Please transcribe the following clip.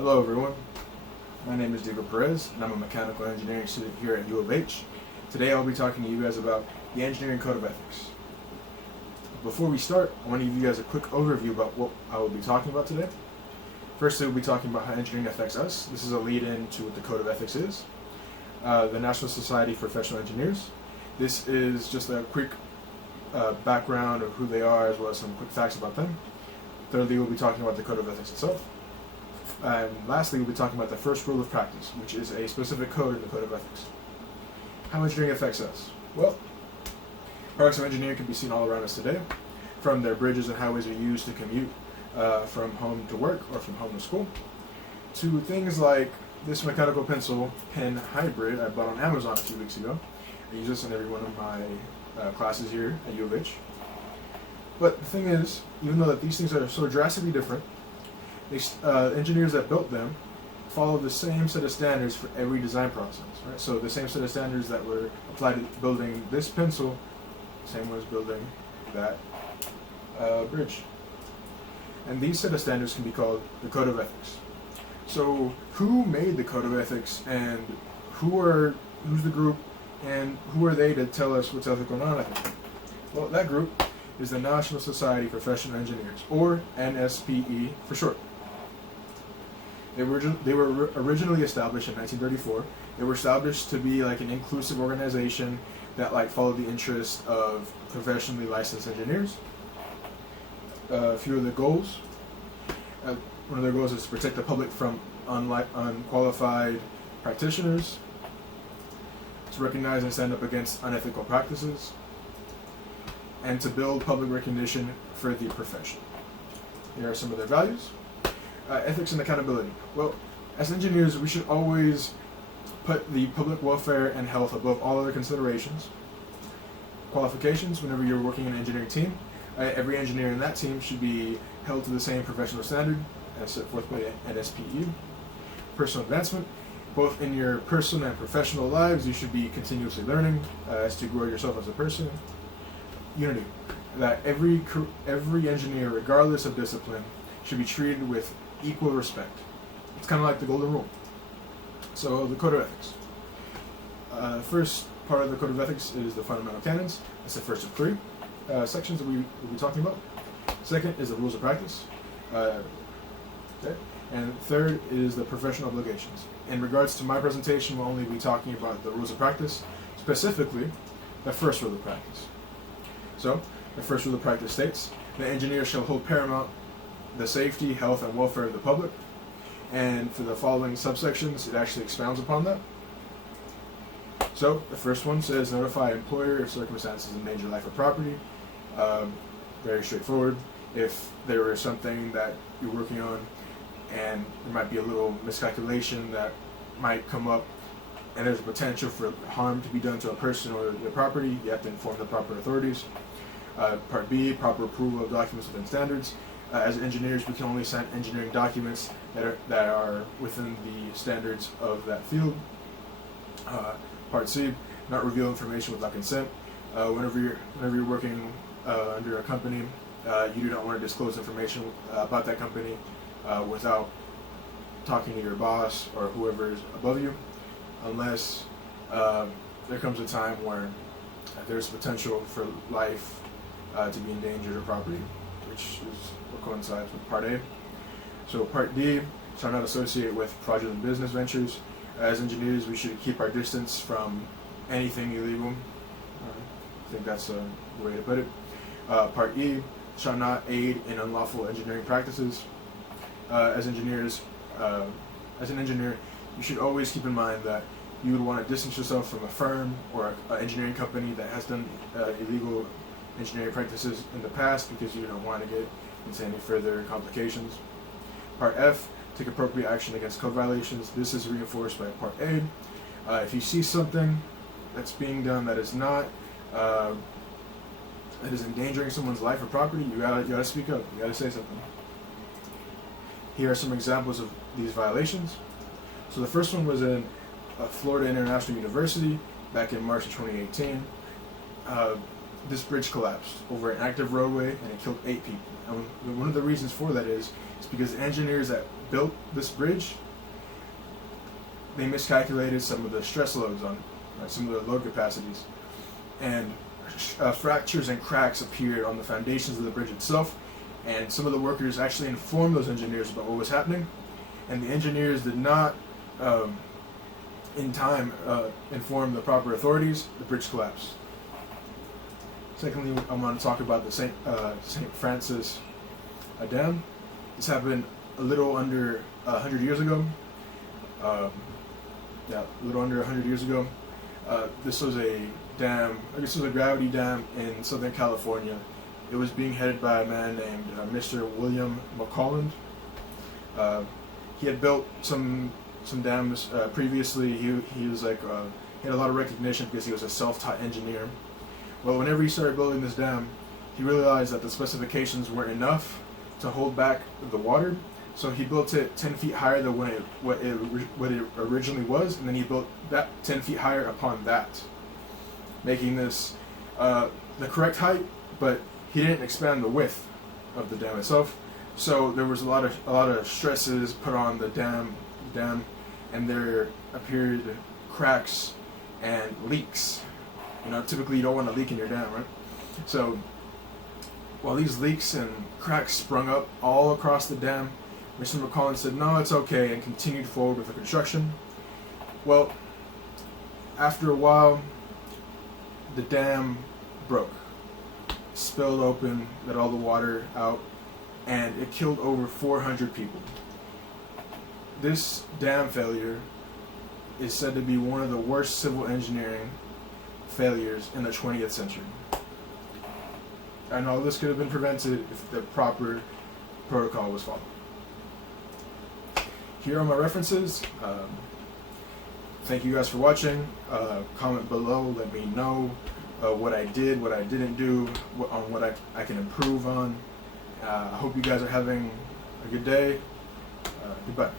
Hello everyone, my name is Diego Perez and I'm a mechanical engineering student here at U of H. Today I'll be talking to you guys about the Engineering Code of Ethics. Before we start, I want to give you guys a quick overview about what I will be talking about today. First, we'll be talking about how engineering affects us. This is a lead-in to what the Code of Ethics is. The National Society for Professional Engineers. This is just a quick background of who they are as well as some quick facts about them. Thirdly, we'll be talking about the Code of Ethics itself. And lastly, we'll be talking about the first rule of practice, which is a specific code in the Code of Ethics. How engineering affects us? Well, products of engineering can be seen all around us today, from their bridges and highways we use to commute from home to work or from home to school, to things like this mechanical pencil pen hybrid I bought on Amazon a few weeks ago. I use this in every one of my classes here at U of H. But the thing is, even though that these things are so drastically different, engineers that built them follow the same set of standards for every design process, right? So the same set of standards that were applied to building this pencil, same was building that bridge. And these set of standards can be called the Code of Ethics. So who made the Code of Ethics, and who's the group, and who are they to tell us what's ethical and non-ethical? Well, that group is the National Society for Professional Engineers, or NSPE for short. They were originally established in 1934. They were established to be like an inclusive organization that followed the interests of professionally licensed engineers. A few of the goals. One of their goals is to protect the public from unqualified practitioners, to recognize and stand up against unethical practices, and to build public recognition for the profession. Here are some of their values. Ethics and accountability. Well, as engineers, we should always put the public welfare and health above all other considerations. Qualifications: whenever you're working in an engineering team, every engineer in that team should be held to the same professional standard as set forth by NSPE. Personal advancement: both in your personal and professional lives, you should be continuously learning as to grow yourself as a person. Unity: that every engineer, regardless of discipline, should be treated with equal respect. It's kind of like the golden rule. So the Code of Ethics. First part of the Code of Ethics is the fundamental canons. That's the first of three sections that we will be talking about. Second is the rules of practice. Okay. And third is the professional obligations. In regards to my presentation, we'll only be talking about the rules of practice, specifically the first rule of practice. So, the first rule of practice states, the engineer shall hold paramount the safety, health, and welfare of the public. And for the following subsections, it actually expounds upon that. So, the first one says, notify employer if circumstances endanger life or property. Very straightforward. If there is something that you're working on and there might be a little miscalculation that might come up and there's a potential for harm to be done to a person or their property, you have to inform the proper authorities. Part B, proper approval of documents within standards. As engineers, we can only sign engineering documents that are within the standards of that field. Part C, not reveal information without consent. Whenever you're working under a company, you do not want to disclose information about that company without talking to your boss or whoever is above you, unless there comes a time where there's potential for life to be endangered or property, which is what coincides with Part A. So Part D, shall not associate with fraudulent business ventures. As engineers, we should keep our distance from anything illegal. I think that's a way to put it. Part E, shall not aid in unlawful engineering practices. As an engineer, you should always keep in mind that you would want to distance yourself from a firm or an engineering company that has done illegal engineering practices in the past, because you don't want to get into any further complications. Part F, take appropriate action against code violations. This is reinforced by Part A. If you see something that's being done that is not that is endangering someone's life or property, you gotta speak up. You gotta say something. Here are some examples of these violations. So the first one was in Florida International University back in March of 2018. This bridge collapsed over an active roadway and it killed 8 people. And one of the reasons for that is because the engineers that built this bridge, they miscalculated some of the stress loads on some of the load capacities, and fractures and cracks appeared on the foundations of the bridge itself. And some of the workers actually informed those engineers about what was happening, and the engineers did not, in time, inform the proper authorities. The bridge collapsed. Secondly, I'm going to talk about the St. Francis Dam. This happened a little under 100 years ago. A little under 100 years ago. This was a dam, I guess it was a gravity dam in Southern California. It was being headed by a man named Mr. William McColland. He had built some dams previously. He was like he had a lot of recognition because he was a self-taught engineer. Well, whenever he started building this dam, he realized that the specifications weren't enough to hold back the water. So he built it 10 feet higher than what it originally was, and then he built that 10 feet higher upon that, making this the correct height, but he didn't expand the width of the dam itself. So there was a lot of stresses put on the dam, and there appeared cracks and leaks. Typically you don't want a leak in your dam, right? So while these leaks and cracks sprung up all across the dam, Mr. McCollin said, "No, it's okay," and continued forward with the construction. Well, after a while, the dam broke, spilled open, let all the water out, and it killed over 400 people. This dam failure is said to be one of the worst civil engineering failures in the 20th century. And all this could have been prevented if the proper protocol was followed. Here are my references. Thank you guys for watching. Comment below, let me know what I did, what I didn't do, on what I can improve on. I hope you guys are having a good day. Goodbye.